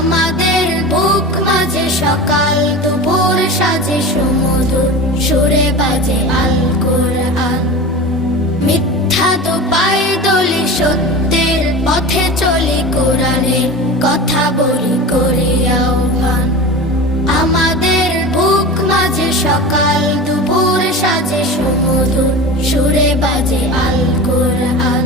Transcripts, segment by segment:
আমাদের বুক মাঝে সকাল দুপুর সাজে সুমধুর সুরে বাজে আল কোরআন। মিথ্যা তো পায়ে দলি সত্যের পথে চলি, কোরআনের কথা বলি করে আহ্বান। আমাদের বুক মাঝে সকাল দুপুর সাজে সুমধুর সুরে বাজে আল কোরআন।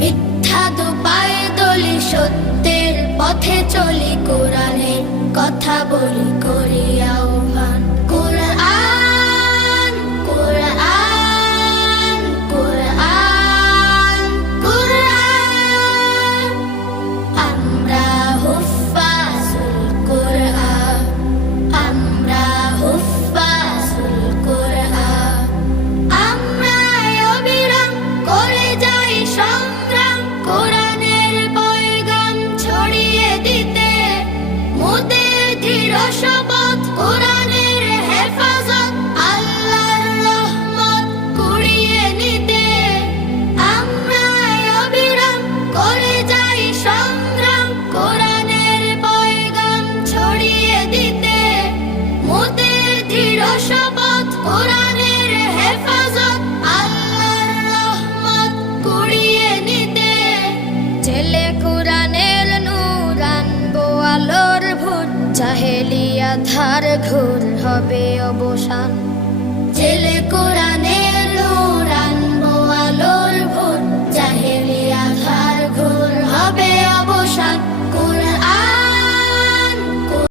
মিথ্যা তো পায়ে দলি সত্যের পথে চলি, কোরআনের কথা বলি করে আহ্বান। কোরআন কোরআন কোরআন কোরআন, আমরা হুফাজুল কোরআন, আমরা হুফাজুল কোরআন। আমরা অবিরাম করে যাই সংগ্রাম, কোরআনের পয়গাম ছড়িয়ে দিতে। মোদের দৃঢ় শপথ কোরআনের হেফাজত, আল্লাহর রহমত কুড়িয়ে নিতে। আমরা অবিরাম করে যাই সংগ্রাম, কোরআনের পয়গাম ছড়িয়ে দিতে। মোদের দৃঢ় শপথ কোরআনের হেফাজত, আল্লাহর রহমত কুড়িয়ে নিতে। ছেলে কোরআনের নূর আনবো আলোর ভোর, জাহেলিয়া ধার ঘোর হবে অবসান। ছেলে কোরআন